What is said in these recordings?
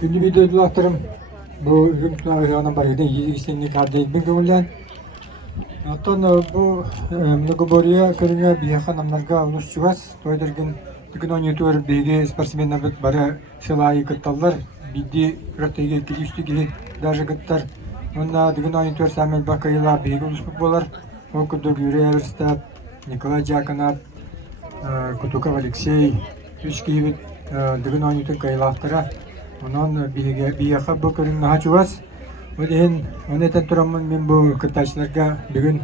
Günlü bir de duaklarım bu ürün ayağına barıda iyi istenli kardeşim gömülen. Ondan bu mnoгоборье körüne bir yakan amlarga ulus çuvas. Toydurgun bugün 17 var bilgi sportsmenler bari şılayı kıttallar. Bidi rötege kili üstü kili даже kıttar. Onda bugün 17 Samuel Bakayla bilgi ulus futbollar. O kudu Юрий Аверстат, Николай Джаконов, Кутуков Алексей, üç gibi bugün 17 kayılahtara. Onun bir bu körün naha çuvas. Ödeyin, öneten turamın ben bu kıtaşlarga bugün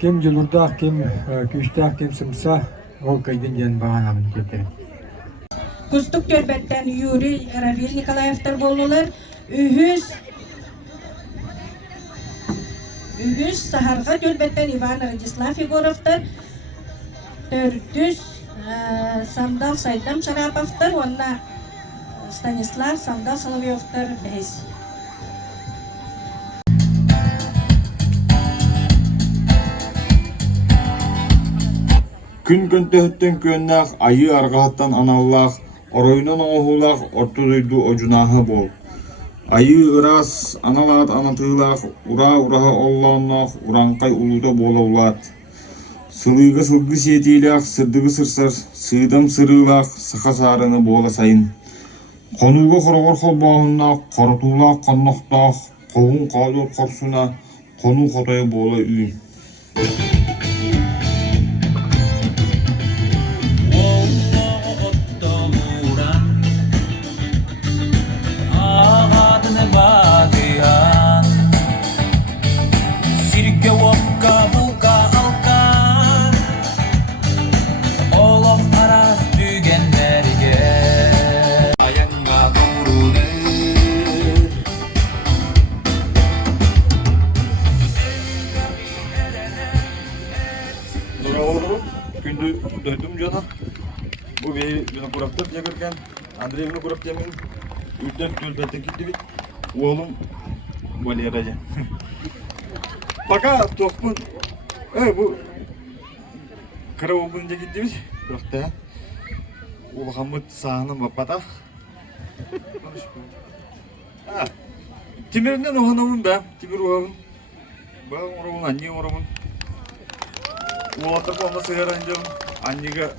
kim julurda, kim küçte, kim sımsa ol kaydın jen bağanamın getirdim. Kuztuk Törbetten Yuri Ravil Nikolayev'tar bollular. Ühüz Saharga Törbetten Ivan Radislav Yegorov'tar. Tördüz Samdal Saydam Şarapov'tar. Onna Stanislav Samdal Solovyov'tar. Behiz. Күн көнтөһүттөн көннәх, айы аргаһаттан аналлах, оройнон оңоһулах, ортудойду ожунааһы бол. Айы ырас аналаат анатыылах, ура-ураһы оллооннох, уранкай улута буолаулаат. Сылыыга сылгы сиэтиилэх, сырдыгы сырсар, сыыдам сырыылах, сыха саарыны буола сайын. Конууга хорогор холбоохуннах, корутуулаах коннохтоох, коғун каадур корсуна, конуу хотойо буола үйүн. Күнді дөйдім жана. Бұл бей жана курактар жегірген. Андреевна курактармен үйттен төлбәттен кетті бит. Оğlum Valera жан. Пока тоқпын. Bu kara oğlunca gitti bit. Kurакта. Ол Хамыт сағының бапата. Тимирден оғанамын бә. Тимир оғамын. Бағын орамын, анне орамын. Уолаттар болма сыгаран жон, аннига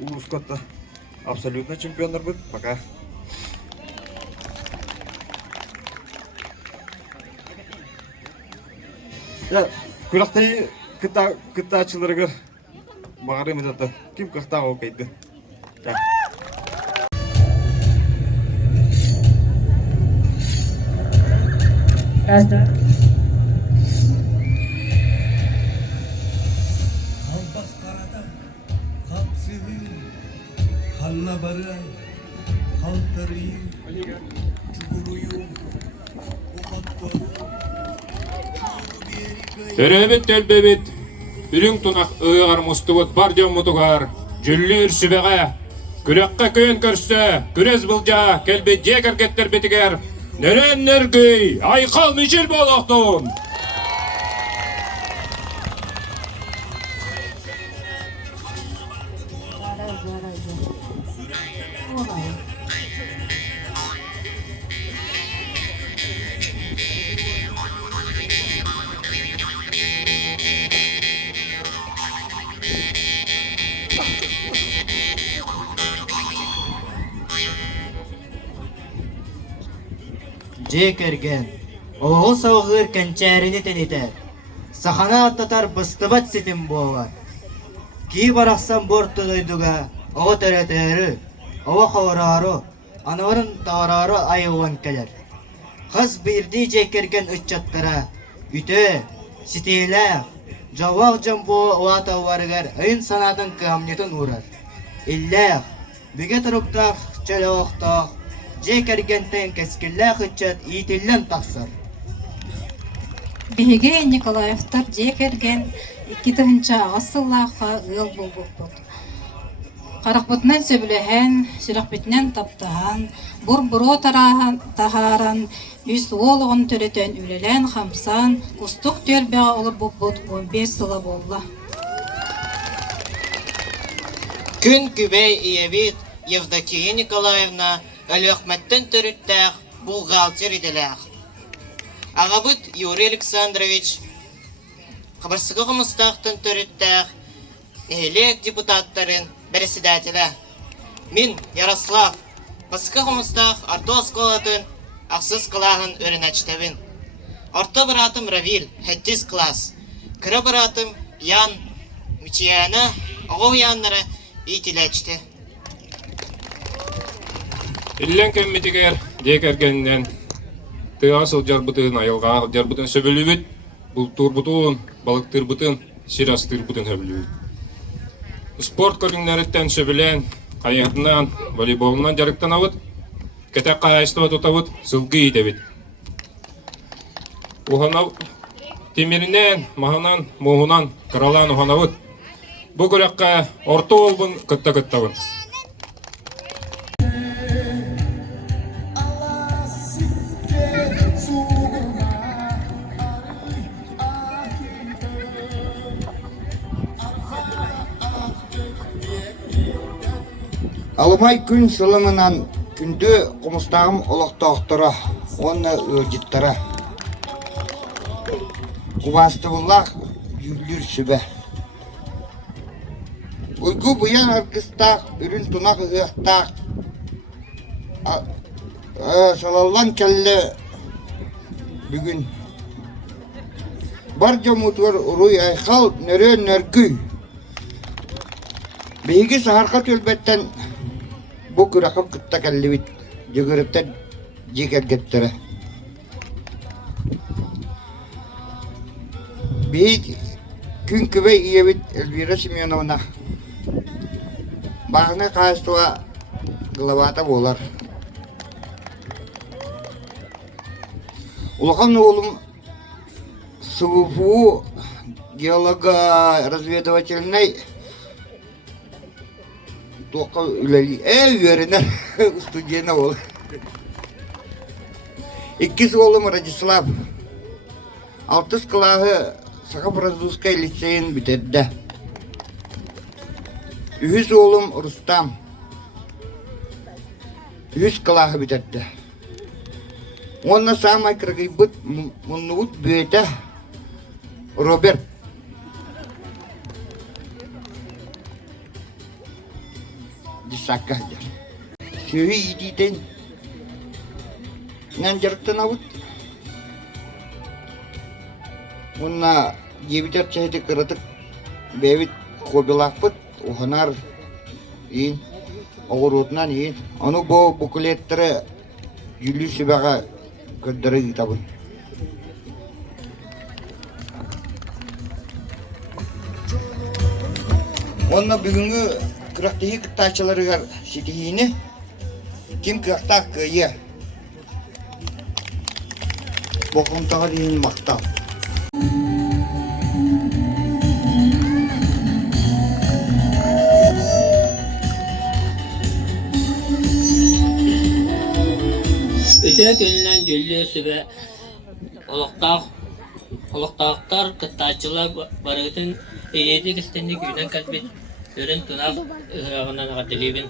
улускотта абсолютно чемпиондар бит. Пока. Ya, kuraqtay kıta açılırıgır. Bağırım edatı. Kim kıta o kaydı? Ya. Razda. Hallabaray, haltarıyı, çukuruyu, Töröbet tölbebet, ürün tunak ığar mustubut bar jom mutugar, jüllü ürsübeğe, kürekka köyün körse, kürez bulca, kelbet jeker ketler betiger, neren nergey, aykal miçil bolaktun. Жекерген, оғыл сауғыр кәнчәріні тенетер. Сахана аттатар бұстыбат сетім болар. Ки барақсан борты дойдуға, оғы тәрәтәрі, оғы қауырары, анаварын тағарары айуан кәлер. Қыз бірді жекерген үтчаттара, үті, сетейләқ, жауақ жамбу уатауарығар айын санатын қамнетін ұрар. Илләқ, бүге тұрыптақ, чәліғақтақ, Жекергентен кескілләқ үтчат итіллен тақсыр. Биһиге Николаевтар жекерген 2-нче агысыллаха ыл булбут. Каракбытнан сөбүлөһен, сүрөкбитнен таптаһан, бур-буро таһаран, үс оолугун төрөтөн үлелен хамсан, устук төрбөга олуп булбут 15 сыла болла. Күн күбей иебит Евдокия Николаевна Өлөкмәттен төрүттәк бухгалтер иделәк. Агабыт Юрий Александрович Кабарсыгы комустактын төрүттәк элек депутаттарын председателя. Мин Ярослав Баскы комустак Артос колатын аксыз кылагын өрүнәчтәбин. Орта братым Равил 7 класс. Кыра братым Ян Мичияна огов яннары итиләчте. Иллен кеммитигер декергеннен тыасыл жарбытын айылга жарбытын сөбөлүбүт, бултурбутун, балыктырбытын, сирастырбытын хөбүлүбүт. Спорт көрүңнәреттен сөбөлен, кайыгынан, волейболунан жарыктанабыт, кетек кайыстыба тутабыт, сылгы итебит. Ухана темиринен, маханан, муһунан, кыралан уханабыт. Бу көрөккө орто болбун кытта-кыттабын. Алымай күн сылымынан күнді құмыстағым олықтақтыра, оны өржіттіра. Құбасты бұллақ жүлдір сүбі. Ұйғы бұян арқыстақ, үрін тұнақ ұқтақ. Салалан кәлі бүгін. Бар жамутыр ұруй айқал нөрен нөргүй. Бейгі сағарқа төлбеттен bu kurakıp kıtta kallibit jügürüpten jiker gettere. Bir gün kübe iyebit Elvira Simyonovna. Bağına kaçtığa gılavata bolar. Улахан oğlum сывыфу геолога разведывательной Тока үләли веренер студияна ол. Иккис олым Радислав. 6 классы Сахапродузская лицейін бітеді. 100 олым Рустам. 100 классы бітеді. Онна самай крагайбыт мұннуыт бүйеті Роберт. Disakahjar. Sui iditen. Nanjartan awut. Unna jebitar chahite karatak bevit kobilakput uhanar in ogurutnan in anu bo bukuletre yülü sibaga kadare gitabun. Unna bugünkü Kıraktayı kıttaçaları var sitihini. Kim kıraktak kıyı? Bokumtağı deyin maktal. Öte gününden gülüyorsa ve oluktağıklar kıttaçalar barıgıtın eğledik istendik günden kalbet. Görün tınaq ığağından ağadilibin.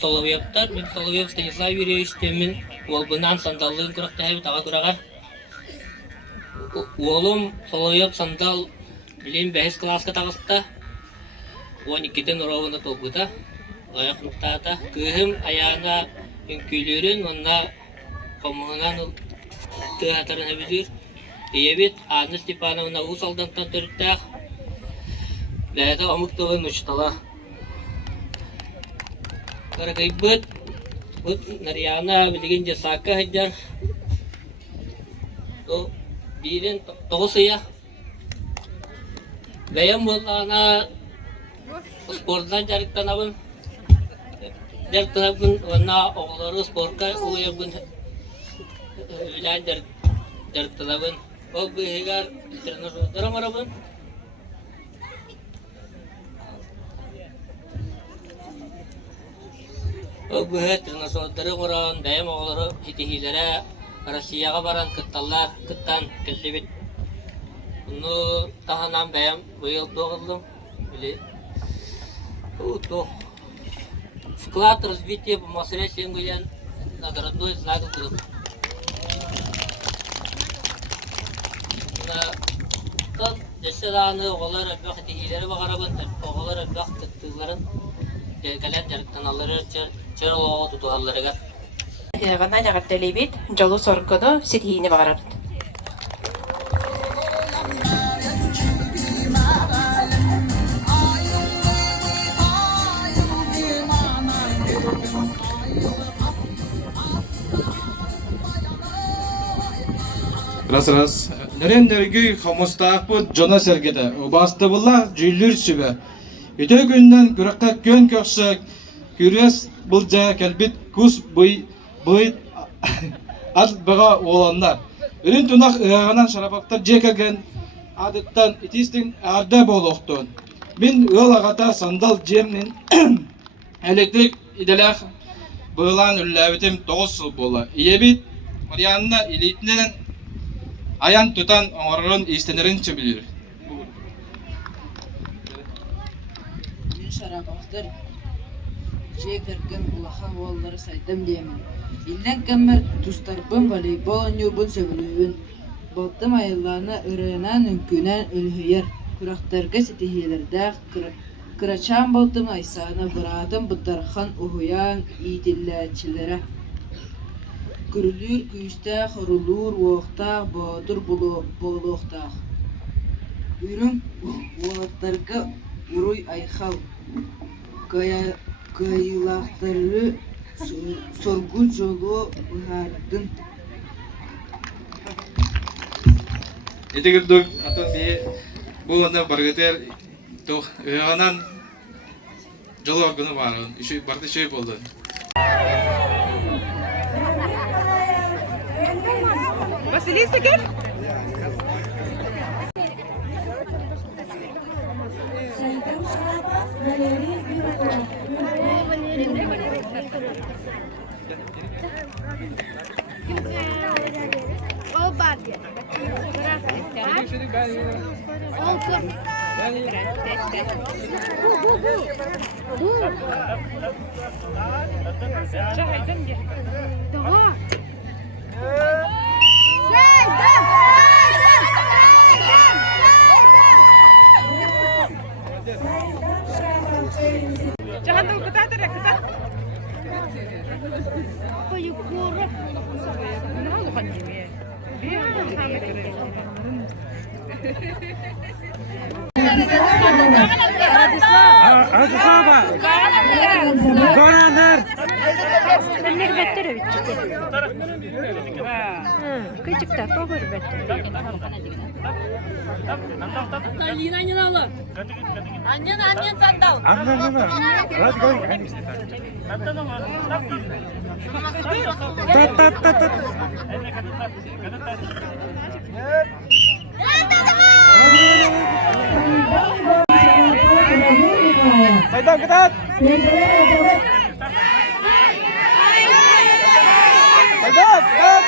Соловьевтар, мен Соловьев Станислав Юрьевич темен, ол бұнан сандалығын күріқті әйбі таға күріға. Олым Соловьев сандал білейін 5 классқа тағысты. 12-ден ұровыны толғыда, аяқнықтағыда. Күйім аяғына үңкүйлерін, онына қомығынан тұғатарын әбізір. Ебет Анна Степановна ұл салдантан түріттәқ. Бәді омықтығын ұштала. Қарақай бұд нарияна білген жасаққа хайдар. Бірін тоғысыя. Бәйім болғана спорттан жарықтанабын. Жарықтанабын, онна оғылары спортқа ұйыбын үлән жарықтанабын. Ол бұйығар тренажердерім арабын. Бұғы тренажердері құран, бәйім оғылары хитихилері Россияға баран кытталар, кыттан кіллебет. Бұны тағанан бәйім бұйыл тоғылдым. вклад в развитие по мастерству наградной знак группы. Тон дешеланы оғалар өббақ тегейлері бағарабын, оғалар өббақ түттігілерін кәлән жарықтан алыры чыр оғы тұтуғаларыға. Ғана жағат тәлейбет, жолу соргыды сетейіне бағарабын. Раз. Нерен нергүй хамустаақпыт жона сергеде. Басты бұлла жүйлір сүбе. Үті күннен күріққа көн көксік, күрес бұлжа кәлбет күс бұйт ад бұға оландар. Үрін тұнақ ұғанан шарапақтар жекерген адыттан итістің әрді болуқтын. Мен ұл ағата сандал жемнен электрик иделәқ бұғылан үлләбітім 9 сыл болы. Иебет Марианна илейтінен аян тұтан оңырын истенерін чөбілер. Мен шарапақтар жекерген ұлақан олары сайтым деймін. Илден кәмір тұстарбын волейбол ойнуыбын сөбілуін. Болтым айылланы ұрығынан үмкінен үлхүйер. Күрақтарға сетихелердәқ кырачан болтым айсаны бұратым бұттархан ұхуян ийтілләтчілері. Күрілір күйістәқ, ұрылыр, оқтақ, бағдыр болуқтақ. Үрін оғаттарға ұруй айқал. Кайылақтары соргу жолу ұғардың. Етігірдің атын бей бұғына барғытер ұғанан жолу орғыны барын. Барды шөй болды. Василиса кел? Аннен сандал. Saydan ketat. Ketat.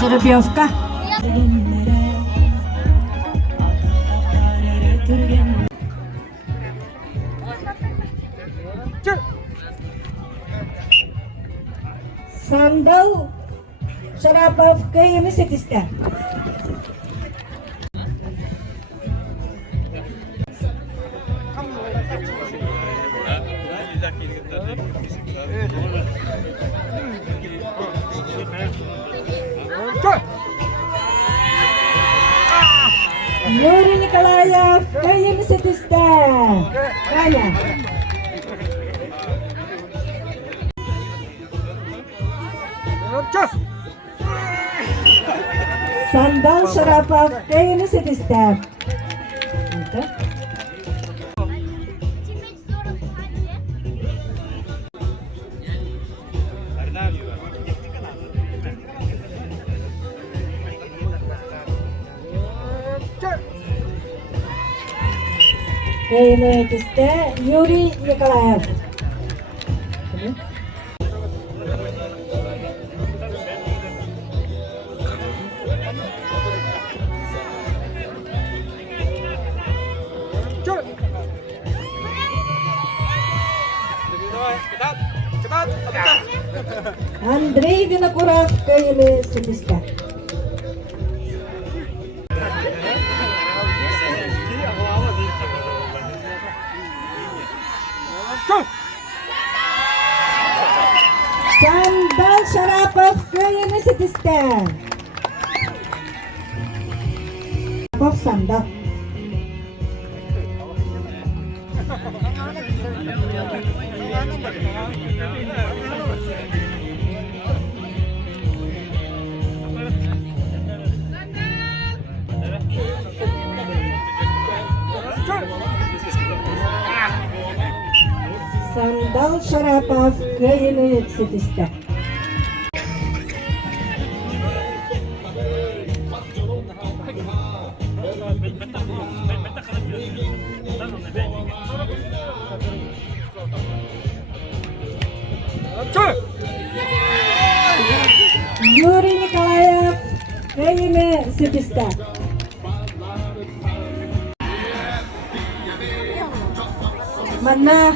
Жеребьевка. Sandal Şarapovka 28'te. Yuri Nikolayev 28'te. Kanya. Sandal Şarapov 28'te. Kayınlıkiste Yuri Nikolayev. Андрей Винокуров, Кayınlıkiste. Sandal Şarapov 28'te. Şarapov Sandal. Sandal Şarapov 28'te. Yuri Nikolayev 28'te. Mana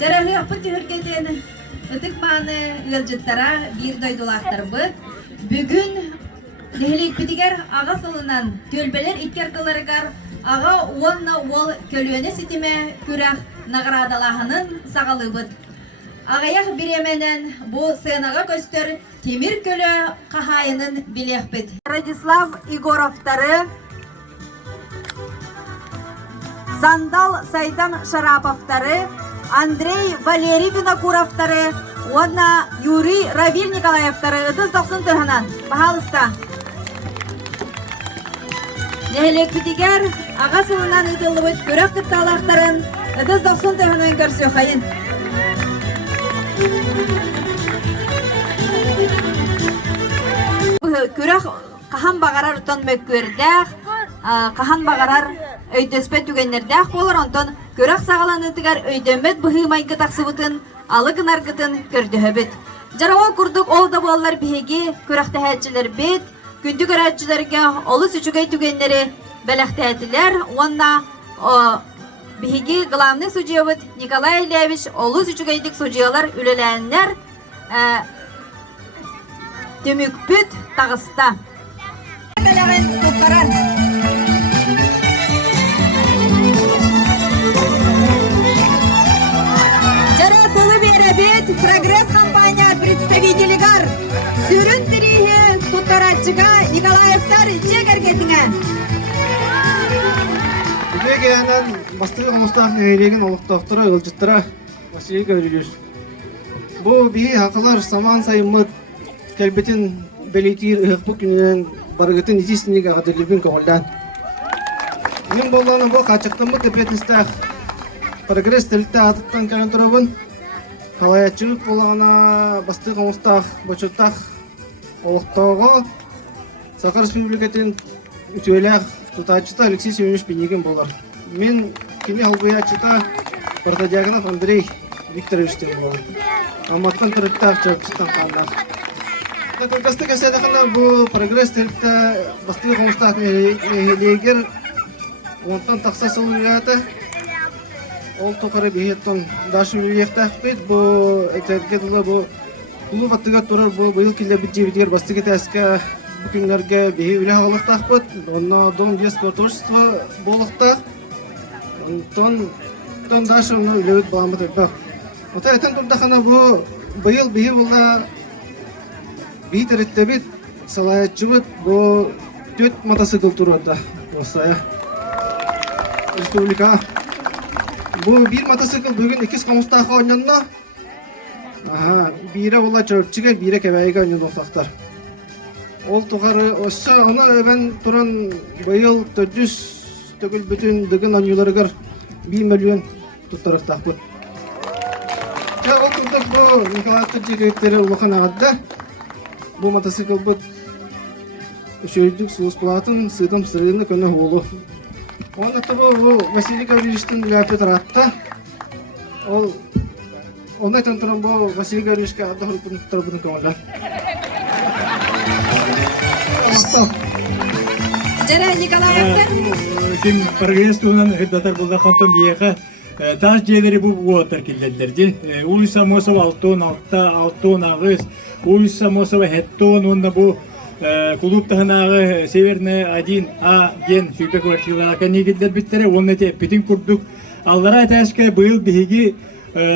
Жараны апыт үргеден ытык маны ылжыттара бир дойдулақтарбы. Бүгүн нехелик битигер ага сылынан төлбелер иткертыларыгар ага уонна уол көлүөнө ситиме күрах наградалахынын сагалыбыт. Агаях биременен бу сценага көстөр темир көлө кахайынын билехпит. Радислав Игоровтары, Сандал Сайдан Шараповтары, Андрей Валерий Винокуровтары, онна Юрий Равиль Николаевтары ыдыз 90 тыгынан. Пожалуйста. Нехелек битигер ага сылынан ыдылыбыт көрөк кытталактарын ыдыз 90 тыгынан көрсө хайын. Көрөк кахан багарар утон мөккөрдәк, кахан багарар өйдөспөт түгеннердәк болар, онтон көрөк сагаланытыгар өйдөмөт быхымайгы таксыбытын, алыгынар гытын көрдөһөбүт. Жарауал курдук олда болалар биһиги көрөктәһәчилер бит, күндү көрәчилерге олы сүчүгей түгеннери бәләхтәтилер, онна биһиги главный судьябыт Николай Ильевич олы сүчүгейдик судьялар үлеләннәр төмүкпүт тагыста. Прогресс компания представителигар сүрүн тирихи туттарачыга Николаевтар жегергетиңе. Бүгенен бастығы мұстақ нөйлеген олықтақтыра ылжыттыра Василий Гаврилович. Бұл бейі хақылар саман сайымыт кәлбетін бәлейтер ұқпы күнінен барғытын езесінеге ғадырлербен көңілден. Мен болғаны бұл қачықтымы көпетіністақ прогресс тілікті атыттан кәген тұрабын. Қалаятчылық болғана бастығы мұстақ бөчіттақ олықтауға Сақар Республикатын үтуеләқ Тутачыта Алексей Семенович Пенегин болар. Мен кеме албыячыта Партадиагонов Андрей Викторовичтен болар. Алматтан тұрыттақ чарпчыттан қалдақ. Көлкасты көсәдіқында бұл прогресс тілікті бастығы қомыстақ легер онтан тақса сылуылаты ол тоқары бейеттен дашы үлелектақ бейт. Бұл әйтергеділі бұл ұлы баттыға тұрар бұл бұйыл келі біт жебедер бастығы тәскі бүкіндерге бейі үлі ағылықтақ бұд. Онна дон детского творчества болықтақ. Онтан дашы оны үлі өт бағамы тұрдақ. Ота әтен тұрдақана бұл бұйыл бейі бұлда бейі тәрітті бейт салаятчы бұд. Бұл 4 мотоцикл тұрады осая республика. Бұл бір мотоцикл бүгін 2 қамыстағы ойнанына. Бире ола чөрчіге, бире кәбәйге ойнан оқтақтар. Ол тұғары осы оны өбен тұран бұйыл 400 төгіл бүтін дүгін ойныларығыр 1 миллион тұттарықтақ бұд. Ол курдук бу Николаевтар жигиттери улахан агадда. Бу мотоцикл бут үшөйдүк суус платын сыдым сырыны көне хулу. Он это бу Василий Гавриловичтин ляпе таратта. Ол ондай тантырын бу Василий Гавриловичке адда хурпун тарбын көңөлөр. Жара Николаевтар. Ким прогресстуунан хыдатар булда хантон биеха таш жегери бу уотар киллелерди. Улиса Мосов алтон агыс. Улиса Мосова хеттон онда бу клуб таханагы Северный 1А ген сүйбе квартираларга кенегилдер биттере онны тепитин курдук. Аллара ташка быйыл биги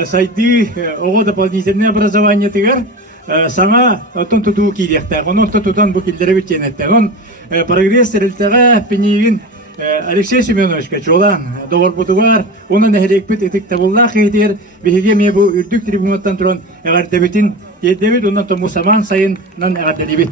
сайды ого дополнительное образование тигер саңа отон тутуу кийдекте. Онон тутудан бу киллере битенетте. Он прогресс релтага пенигин Алексей Семеновичка чолан довар бутугар онан эхерекпит этик табулла хейтер биге ме бу үрдүк трибунаттан туран эгардебитин дебит онан тому саман сайын нан эгардебит.